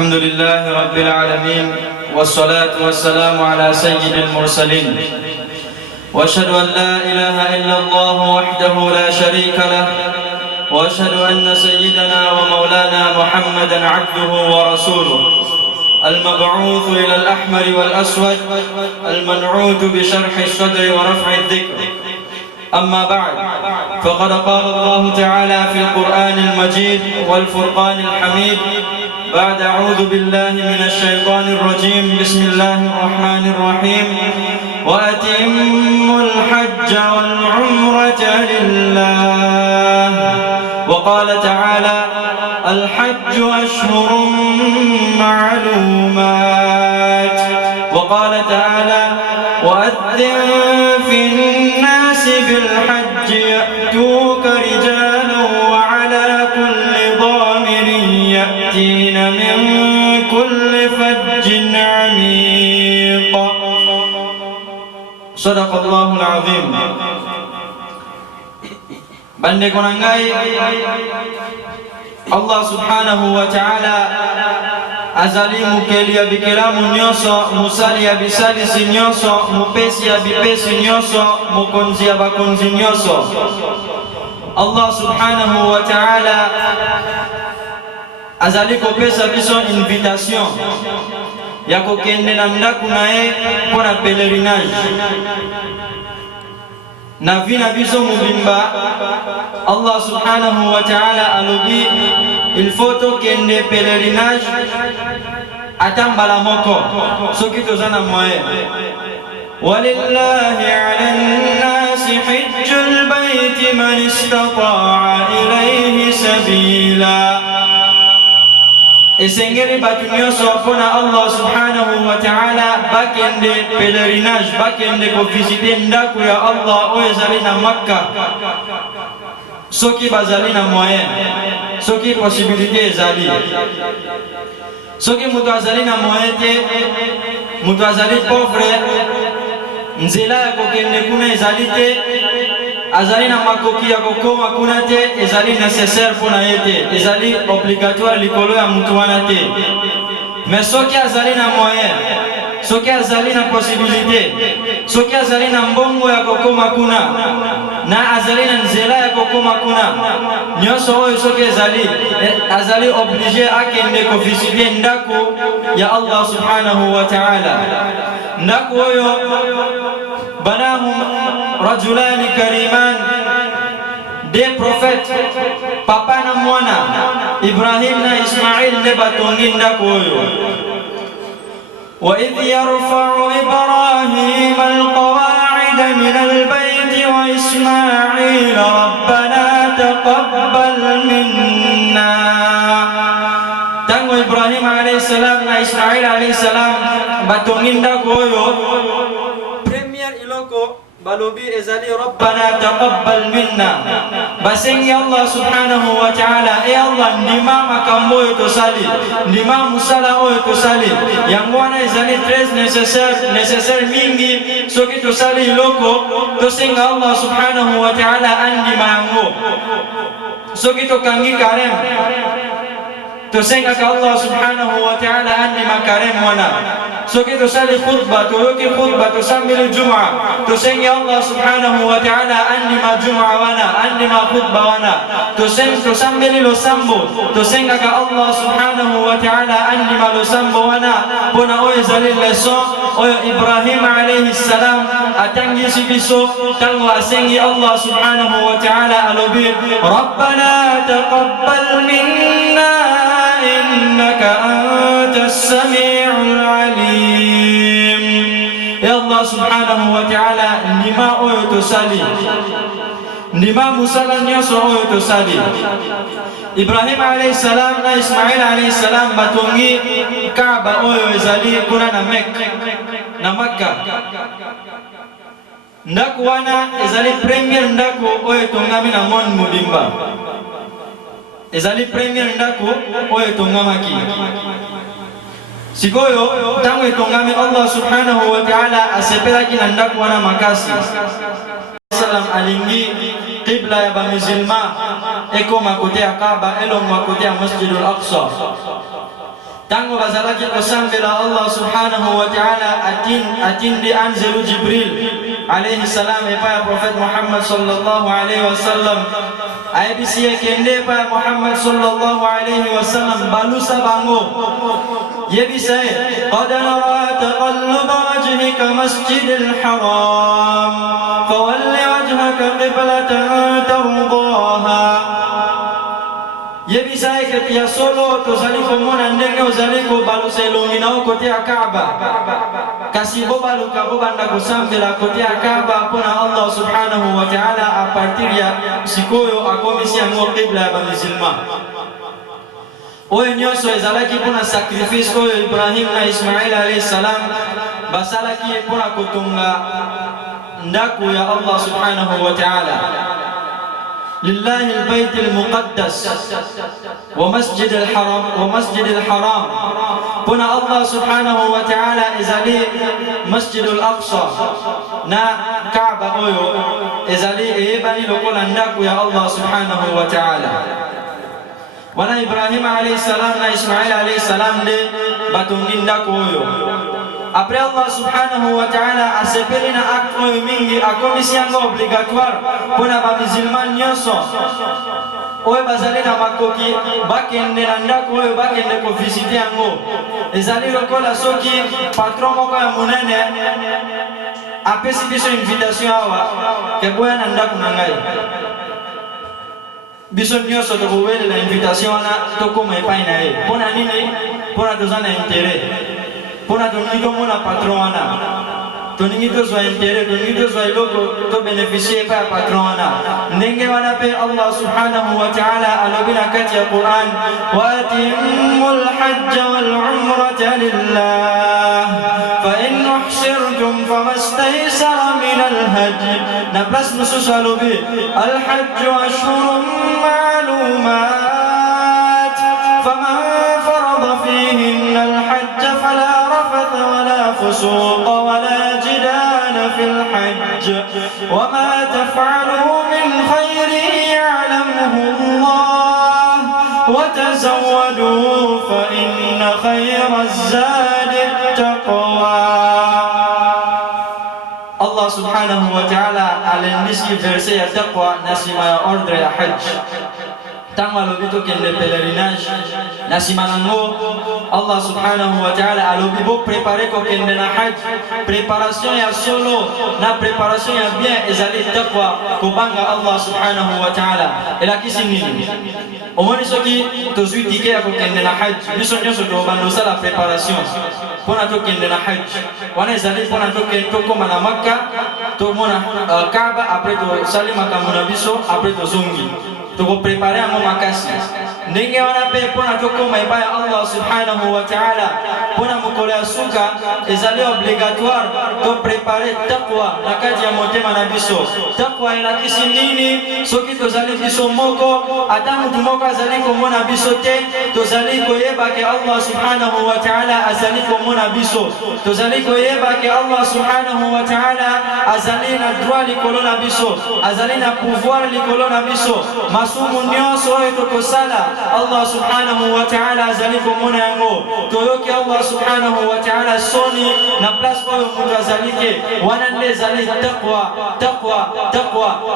الحمد لله رب العالمين والصلاة والسلام على سيد المرسلين وأشهد أن لا إله إلا الله وحده لا شريك له وأشهد أن سيدنا ومولانا محمدا عبده ورسوله المبعوث إلى الأحمر والأسود المنعوت بشرح الصدر ورفع الذكر. أما بعد، فقد قال الله تعالى في القرآن المجيد والفرقان الحميد بعد أعوذ بالله من الشيطان الرجيم بسم الله الرحمن الرحيم وأتموا الحج والعمرة لله. وقال تعالى الحج أشهر معلومات. وقال تعالى وأذن في الناس بالحج يأتوك رجالا وعلى كل ضامر يأتين من كل فج عميق. صدق الله العظيم. Bande konangai Allah subhanahu wa ta'ala azali mukelia bikelamu nyoso musali ya bisalisi nyoso mupesi ya bipesi nyoso mukonzi ya bakonzi nyoso. Allah subhanahu wa ta'ala azali kopesa biso invitation ya kokende na ndaku nae pona pelerinage na vina biso mubimba. Allah subhanahu wa ta'ala alobi il faut tokende pelerinage atambala moko soki tozana moye. walillahi ala nnasi hijjul bayti man istata'a ilayhi sabila. Esengeli batu nyoso pona Allah subhanahu wa ta'ala bakende pelerinage bakende ko visiter ndaku ya Allah oyo ezali na Makka soki bazali na moyen soki possibilité ezali. Soki mutu azali na moyen te mutu azali pauvre nzela ya kokende kuna ezali te azali na makoki ya kokoma kuna te ezali nécessaire pona ye te ezali obligatoire likolo ya mutu wana te. Mais soki azali na moyen soki azali na possibilité soki azali na mbongo ya kokoma kuna na azali na nzela ya kokoma kuna nyoso oyo soki azali obligé akende ko visiter ndaku ya Allah subhanahu wa ta'ala. Ndaku oyo banahum rajulani kariman, des prophètes papa na mwana Ibrahim na Ismail ne batonginda koyo. Wa idh yarfa'u Ibrahim alqawa'ida min albayt wa Ismail rabbana taqabbal minna. Tango Ibrahim alayhi salam na Ismail alayhi salam batonginda koyo, premier iloko balobi ezali rabbana taqabbal minna, basengi Allah subhanahu wa ta'ala, e Allah ndima makambo oyo tosali, ndima musala oyo tosali, yango wana ezali très nécessaire mingi. Soki tosali iloko tosenga Allah subhanahu wa ta'ala andima yango. Soki tokangi karem tosenga ka Allah subhanahu wa ta'ala andima karem wana. Soki tosali khutbah toyoki khutbah tosambili Jum'ah tosenga Allah subhanahu wa ta'ala andima Jum'ah wana, andima khutbah wana. Tosambili losambo tosenga ka Allah subhanahu wa ta'ala andima losambo wana. Pona oyo ezali leson oyo Ibrahim alayhi salam atangisi biso tango asengi Allah subhanahu wa ta'ala alobi rabbana taqabbal minna innaka antas sami'ul alim. Ya Allah subhanahu wa ta'ala ndima oyo tosali, ndima musala nyoso oyo tosali. Ibrahim alayhi salam na Ismail alayhi salam batongi Kaaba oyo ezali kuna na Mecca na Makka. Ndaku wana ezali premier ndaku oyo tongami na mon mudimba, ezali premier ndaku oyo tongamaki. Sikoyo tango etongami Allah subhanahu wa ta'ala asepelaki na ndaku wana makasi. Salam alingi qibla ya ba musulman ekoma kote ya Kaaba elongwa kote ya Masjid al-Aqsa. Tango bazalaki kosambela Allah subhanahu wa ta'ala atindi anzelu Jibril alayhi salam epa ya Prophet Muhammad sallallahu alayhi wa sallam ayebisi ekende pa Muhammad sallallahu alayhi wa sallam balusa bango yebisa qad nara taqalluba wajhika masjidil haram fawalli wajhaka qiblatan tardaha. Yebisa ke pia solo tozali komona ndenge ozali ko balusa elongi na kote ya Kaaba, kasi bo baluka bo banda kosambela kote ya Kaaba pona Allah subhanahu wa ta'ala a partir ya sikoyo akomisi yango qibla ya musulman. Oyo nyonso ezalaki pona sacrifice oyo Ibrahim na Ismail alayhi salam basalaki pona kotonga ndaku ya Allah subhanahu wa ta'ala. لله البيت المقدس ومسجد الحرام بنا الله سبحانه وتعالى إزالي مسجد الأقصى نا كعبة أيو إزالي إيباني لقول أنك يا الله سبحانه وتعالى. وانا إبراهيم عليه السلام نا إسماعيل عليه السلام دي باتونين داك أيو. Après Allah subhanahu wa ta'ala asepeli na acte oyo mingi akomisi yango obligatoire pona ba musulman nyonso oyo bazali na makoki bakende na ndako oyo bakende kovisite yango. Ezali lokola soki patron moko ya monene apesi biso invitation awa ke boya na ndako na ngai, biso nyonso tokowelela invitation wana tokoma epai na ye. Pona nini? Pona toza na interet, pona toningi tomona patron wana, toningi tozwa interet, toningi tozwa iloko to beneficie pa ya patron wana. Ndenge wana pe Allah subhanahu wa ta'ala alobi na kati ya Quran wa atimmul hajja wal umrata lillah fa in uhsirtum famastaysara min al hajj. Na place nusus alobi al hajj ashhurun ma'lumat faman farada fihinna al hajj fala ولا فسوق ولا جدال في الحج وما تفعلوا من خير يعلمه الله وتزودوا فإن خير الزاد التقوى. Allah subhanahu wa ta'ala alendisi verset ya taqwa nasima ya ordre ya hajj. Tango alobito kende pèlerinage nasi manango Allah subhanahu wa ta'ala alobi bo préparer ko kende na hajj préparation ya solo na préparation ya bien ezali taqwa ko banga Allah subhanahu wa ta'ala ela kisinini omoni soki tozui tike ya ko kende na hajj biso nyonso to bando sala préparation pona to kende na hajj wana ezali pona to kende to koma na Makka to mona Kaaba après to sali makambo na biso après to zongi to ko préparer amo makasi ndenge wana pe pona to koma ibaya Allah subhanahu wa ta'ala pona mukolo ya suka ezali obligatoire to préparer taqwa na kati ya motema na biso taqwa elakisi nini soki tozali biso moko ata mutu moko azali komona biso te tozali koyeba ke Allah subhanahu wa ta'ala azali komona biso tozali koyeba ke Allah subhanahu wa ta'ala azali na droit likolo na biso azali na pouvoir likolo na biso masumu nyonso oyo tokosala Allah subhanahu wa ta'ala azali komona yango toyoki Allah subhanahu wa ta'ala soni na place oyo mutu azali te wana nde ezali taqwa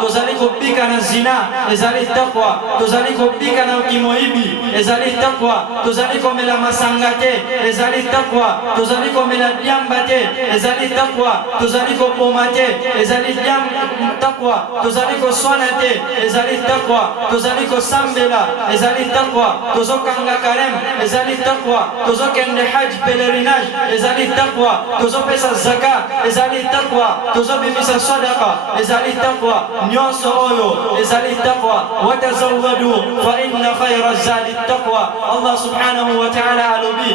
tozali kopika na zina ezali taqwa tozali kopika na kimoibi ezali taqwa tozali komela masanga te ezali taqwa tozali komela diamba te ezali taqwa tozali kopoma te ezali taqwa tozali koswana te ezali taqwa tozali kosambela ezali taqwa tozokanga karem ezali taqwa tozokende hajj pèlerinage ezali taqwa tozopesa zaka ezali taqwa tozobimisa sadaqa ezali taqwa nyonso oyo ezali taqwa watazawwadu fa inna khayra zadi taqwa Allah subhanahu wa ta'ala alobi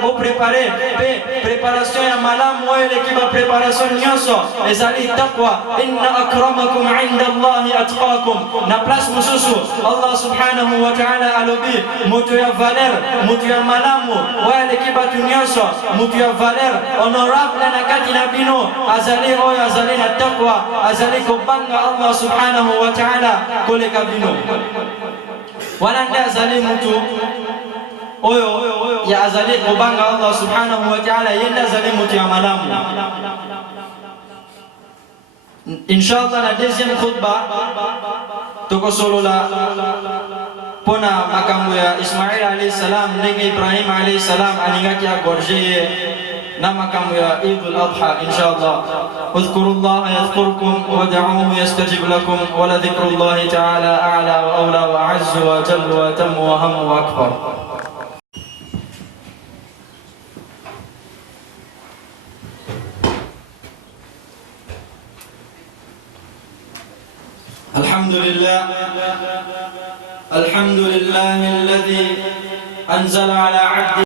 bo préparer pe préparation ya malamu oyo lekiba préparation nyonso ezali taqwa inna akramakum inda Allahi atqakum na place mususu Allah subhanahu wa ta'ala alobi mutu ya valeur mutu ya malamu wale kibatu nyonso mutu ya valeur honorable na kati na bino azali oyo azali na taqwa azali kobanga Allah subhanahu wa ta'ala koleka bino wana nde azali mutu oyo ya azali kobanga Allah subhanahu wa ta'ala yenda azali mutu ya malamu. Inshallah la deuxième khutba toko solo la pona makambo ya Ismail alayhi salam ndenge Ibrahim alayhi salam alingaki agorje na makambo ya Eid al-Adha inshallah. Udhkurullaha yadhkurkum wad'uuhu yastajib lakum wa la dhikrullahi ta'ala a'la wa awla wa azza wa jalla wa tammu wa hammu wa akbar. الحمد لله الذي أنزل على عبده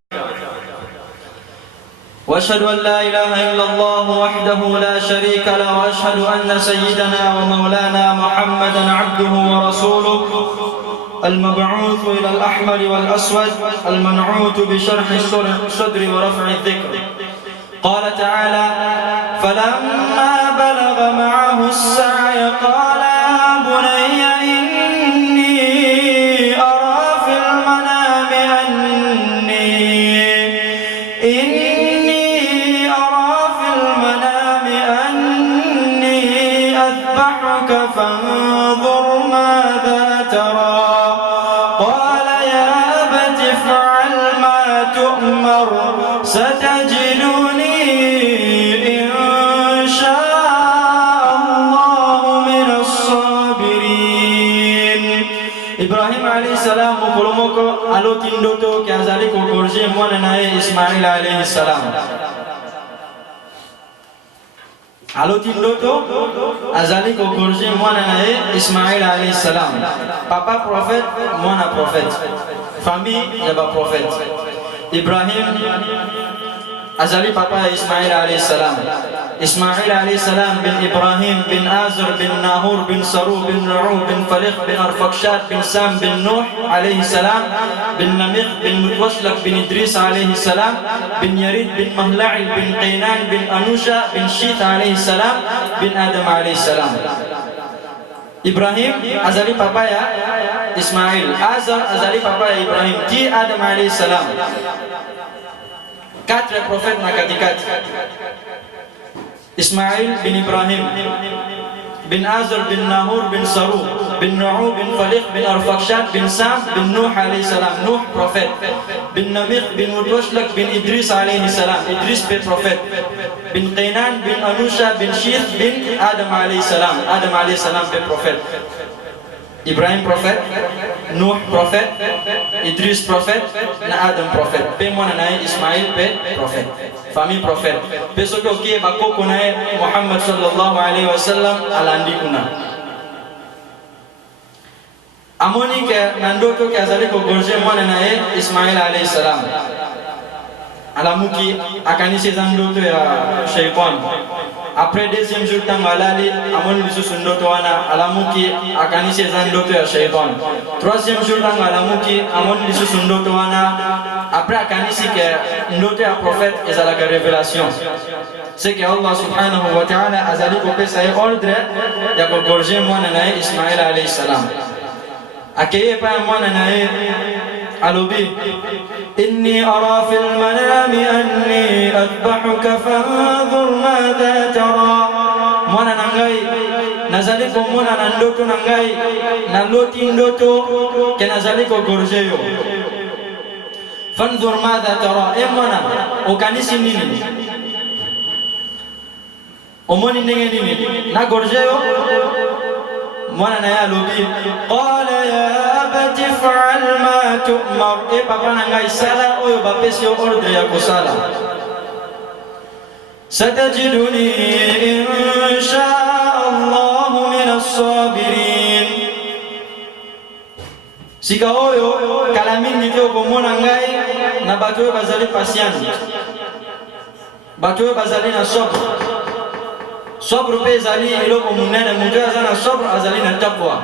وأشهد أن لا إله إلا الله وحده لا شريك له وأشهد أن سيدنا ومولانا محمدا عبده ورسوله المبعوث إلى الأحمر والأسود المنعوت بشرح الصدر ورفع الذكر. قال تعالى فلما بلغ معه السعي قال يا بني إني أرى في المنام أني أذبحك فانظر ماذا ترى. قال يا أبت افعل ما تؤمر ستجدني إن شاء الله من الصابرين. Ibrahim alayhi salam mukolomoko aloti ndoto kiazali kogorje mwana naye Ismail alayhi salam. Aloti ndoto azali kogorje mwana naye Ismail alayhi salam. Papa prophète, mwana prophète. Famille ya ba prophète. Ibrahim azali papa Ismail alayhi salam. Ismail alayhi salam bin Ibrahim bin Azar bin Nahur bin Saru bin Nu'u bin Falikh bin Arfakshat bin Sam bin Nuh alayhi salam bin Namikh bin Mutwashlak bin Idris alayhi salam bin Yarid bin Mahla'il bin Qaynan bin Anusha bin Shith alayhi salam bin Adam alayhi salam. Ibrahim azali papa ya Ismail, Azar azali papa ya Ibrahim, ki Adam alayhi salam. 4 prophètes na katikati. Ismail bin Ibrahim bin Azar bin Nahur bin Saru bin Nu'u, bin Falih, bin Arfakshat, bin Sam, bin Nuh alayhi salam, Nuh prophète, bin Namir, bin Mutwashlak, bin Idris alayhi salam, Idris prophète, bin Qainan, bin Anusha, bin Shith, bin Adam alayhi salam, Adam alayhi salam prophète. Ibrahim prophète, Nuh prophète, Idris prophète, na Adam prophète. Pe mwana naye Ismail prophète. Famille prophète. Pe soki okie bakoko naye Muhammad sallallahu alayhi wa sallam alandi kuna. Amoni ke nandoto ke azali ko gorje mwana naye Ismail alayhi salam. Alamuki akanisi zandoto ya shaytan. Après deuxième jour tangalali amoni lisusu ndoto wana alamuki akanisi zandoto ya shaytan. Troisième jour tangalamuki amoni lisusu ndoto wana après akanisi ke ndoto ya prophète ezalaka révélation. C'est que Allah subhanahu wa ta'ala azali ko pesa ordre ya ko gorje mwana naye Ismail alayhi salam. Akeye pa mwana naye alobi inni ara fil manami anni adbahuka fanzur madha tara. Mwana nangai nazali ko mwana na ndoto nangai na loti ndoto ke nazali ko gorje yo. Fanzur madha tara. Mwana ukanisi nini? Omoni ndenge nini? Na gorje yo. Mwana naye alobi qala ya abati fa'al ma tu'mar. Papa nangai sala oyo bapesi yo ordre ya kosala. Satajiduni insha Allah min as-sabirin. Sika oyo kalamini te okomona ngai na bato oyo bazali patient, bato oyo bazali na sobre. Sobre pe ezali eloko munene, mutu aza na sobre azali na taqwa.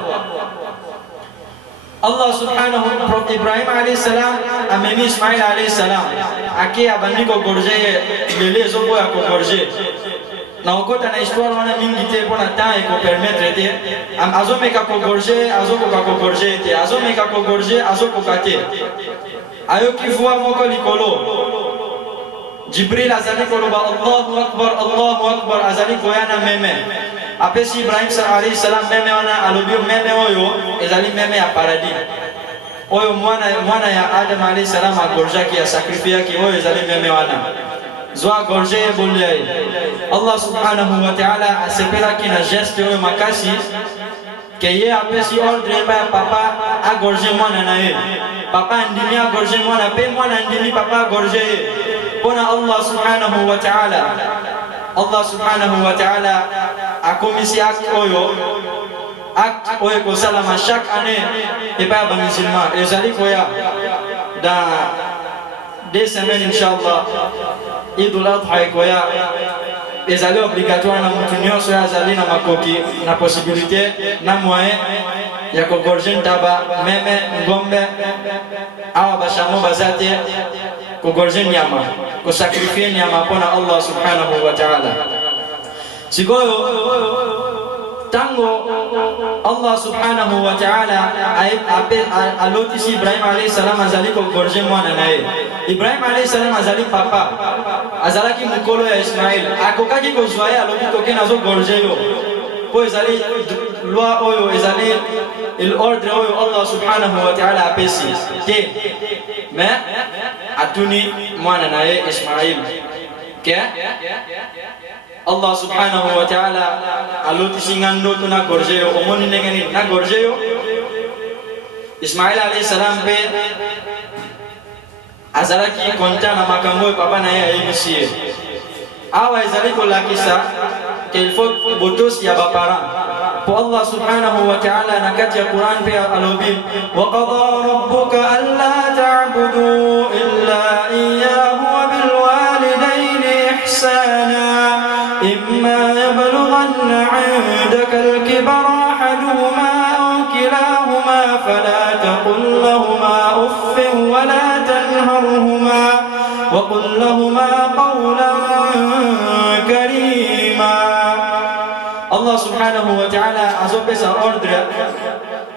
Allah subhanahu wa ta'ala Ibrahim alayhi salam amemi Ismail alayhi salam ake abandi ko gorje lele zobo ya ko gorje na okota na histoire wana mingi te pona temps ko permettre te azomeka ko gorje azoko ko gorje te azomeka ko gorje azoko kate ayo kivua moko likolo Jibril azali koloba Allahu Akbar azali koyana meme apesi Ibrahim alayhi salam meme wana alobi meme oyo ezali meme ya paradis oyo mwana ya Adam alayhi salam agorjaki ya sakrifia ki oyo ezali meme wana zwa gorje bolai. Allah subhanahu wa ta'ala asepela ki na geste oyo makasi ke ye apesi ordre pa papa agorje mwana na ye, papa ndimi agorje mwana pe mwana ndimi papa agorje ye. Pona Allah subhanahu wa ta'ala akomisi acte oyo kosalama chaque année epa ba musulman ezali koya dans 2 semaines inshallah Idul Adha koya ezali obligatoire na mutu nyonso azali na makoki na possibilité na moyen ya kogorje ntaba meme ngombe awa bashamo bazate kogorje nyama kusakrifia nyama pona Allah subhanahu wa ta'ala. Sikoyo tango Allah subhanahu wa ta'ala alotisi Ibrahim alayhi salam azali kogorje mwana naye. Ibrahim alayhi salam azali papa azalaki mukolo ya Ismail akokaki kozwaya alobi toke nazo gorje yo po ezali loi oyo ezali l'ordre oyo Allah subhanahu wa ta'ala apesi te mais atuni mwana naye Ismail ke Allah subhanahu wa ta'ala alotisi ngando tuna gorje yo omoni ndenge na gorje yo Ismail alayhi salam pe azalaki konta na makambo papa na ye ayebisi awa ezali kolakisa ke il faut botos ya bapara po Allah subhanahu wa ta'ala na kati ya Quran pe alobi wa qada rabbuka alla ta'budu illa iyyahu wa bil walidayni ihsana imma yablughanna 'indaka al-kibara ahaduhuma aw kilahuma fala taqul lahumā uffin wa la tanharhumā wa qul lahumā qawlan karīmā. Allah subhanahu wa ta'ala azopesa ordre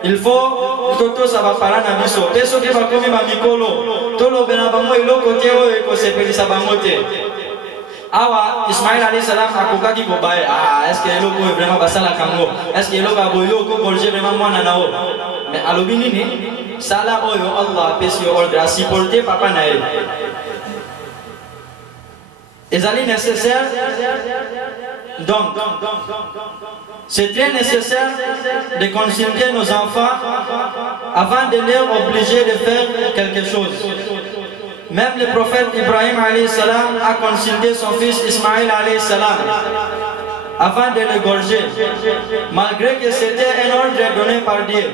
il faut toto saba parana biso peso ke bakomi ba mikolo tolo bena bango iloko te oyo ekosepelisa bango te awa Ismaïl alayhi salam akokaki kobaye est-ce que eloko vraiment basala kango est-ce que eloko aboyo ko corriger vraiment mwana nao mais alobi nini sala oyo Allah apesi ordre à supporter papa na ye ezali nécessaire donc c'est très nécessaire de consulter nos enfants avant de les obliger de faire quelque chose. Même le prophète Ibrahim alayhi salam a consulté son fils Ismaïl alayhi salam avant de l'égorger, malgré que c'était un ordre donné par Dieu.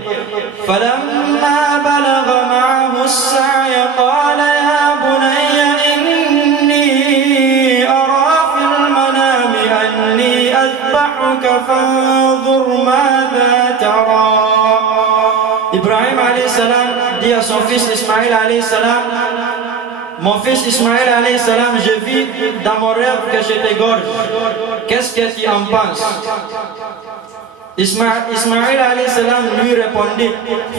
فَلَمَّا بَلَغَ مَعَهُ السَّعْيَ قَالَ يَا بُنَيَّ إِنِّي أَرَى فِي الْمَنَامِ أَنِّي أَذْبَحُكَ فَانظُرْ مَاذَا تَرَى. Ibrahim alayhi salam dit à son fils Ismaïl alayhi salam: mon fils Ismaïl alayhi salam, je vis dans mon rêve que je t'égorge. Qu'est-ce que tu en penses? Ismaïl alayhi salam lui répondit: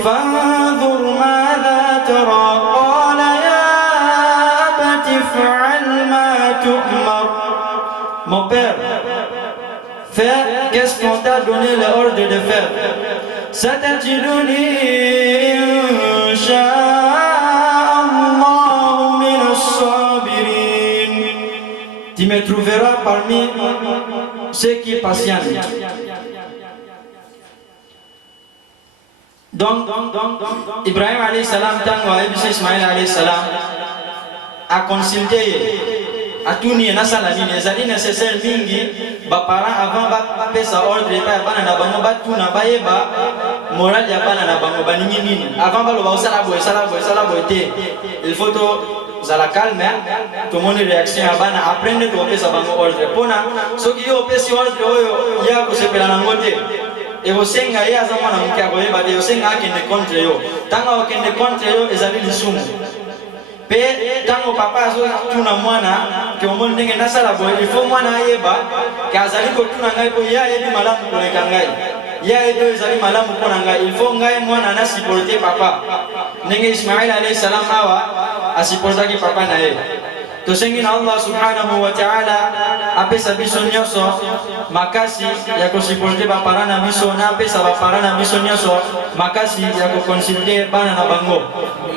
فَانظُرْ مَاذَا تَرَى قَالَ يَا أَبَتِ افْعَلْ مَا تُؤْمَرُ. Mon père, fais qu'est-ce qu'on t'a donné l'ordre de faire. سَتَجِدُنِي إِنْ شَاءَ اللَّهُ مِنَ الصَّابِرِينَ. Tu me trouveras parmi ceux qui patientent. Donc, Ibrahim alayhi salam tango ayebisi Ismaïl alayhi salam a consulté a tuni na sala nini ezali nécessaire mingi ba parents avant ba pesa ordre pa bana na bango ba tuna ba yeba moral ya bana na bango ba nini nini avant ba lo ba sala boy te il faut to zala calme to moni réaction ya bana apprendre to pesa bango ordre pona soki yo pesi ordre oyo ya ko sepela na ngote e osenga ya zamana mkia ko yeba de osenga akende contre yo tanga okende contre yo ezali lisumu pe tango papa zo tuna mwana ke omoni ndenge nasala boye il faut mwana ayeba ke azali ko tuna ngai po ya yebi malamu koleka ngai ya yebi ezali malamu pona ngai il faut ngai mwana na supporter papa ndenge Ismaïl alayhi salam awa asiportaki papa na ye to sengi na Allah subhanahu wa ta'ala apesa biso nyonso makasi ya ko supporter ba parana biso na apesa ba parana biso nyonso makasi ya ko consulter bana na bango.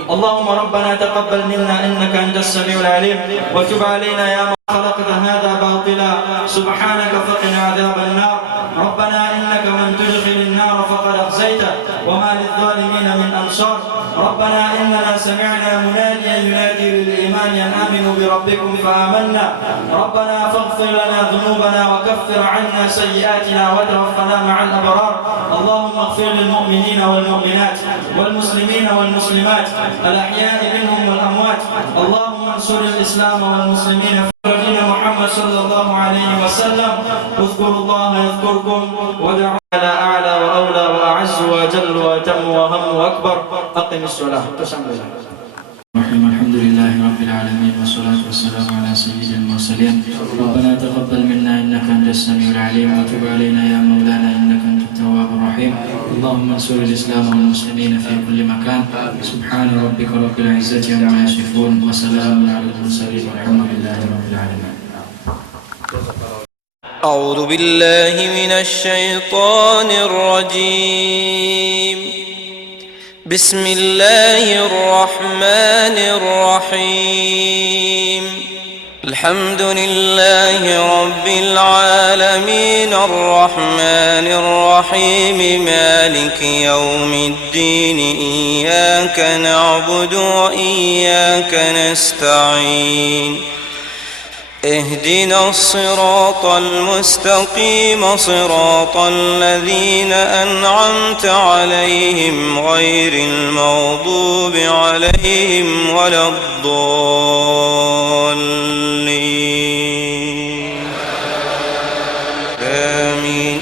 اللهم ربنا تقبل منا إنك أنت السميع العليم وتب علينا يا من خلقت هذا باطلا سبحانك فقنا عذاب النار ربنا إنك من تدخل النار فقد أخزيته وما للظالمين من أنصار ربنا إننا سمعنا مناديا ينادي للإيمان أن آمنوا بربكم فآمنا ربنا فاغفر لنا ذنوبنا وكفر عنا سيئاتنا وتوفنا مع الأبرار اللهم اغفر للمؤمنين والمؤمنات والمسلمين والمسلمات الأحياء منهم والأموات اللهم انصر الإسلام والمسلمين في دين محمد صلى الله عليه وسلم اذكروا الله يذكركم ودعوا على أعلى وأولى وأعز وأجل وأتم وهم وأكبر أقم الصلاة الحمد لله رب العالمين والصلاة والسلام على سيد المرسلين ربنا تقبل منا إنك أنت السميع العليم وتب علينا يا مولانا إنك أنت التواب الرحيم اللهم انصر الإسلام والمسلمين في كل مكان سبحان ربك رب العزة عما يصفون وسلام على المرسلين والحمد لله رب العالمين. أعوذ بالله من الشيطان الرجيم بسم الله الرحمن الرحيم الحمد لله رب العالمين الرحمن الرحيم مالك يوم الدين إياك نعبد وإياك نستعين اهدنا الصراط المستقيم صراط الذين أنعمت عليهم غير المغضوب عليهم ولا الضالين آمين.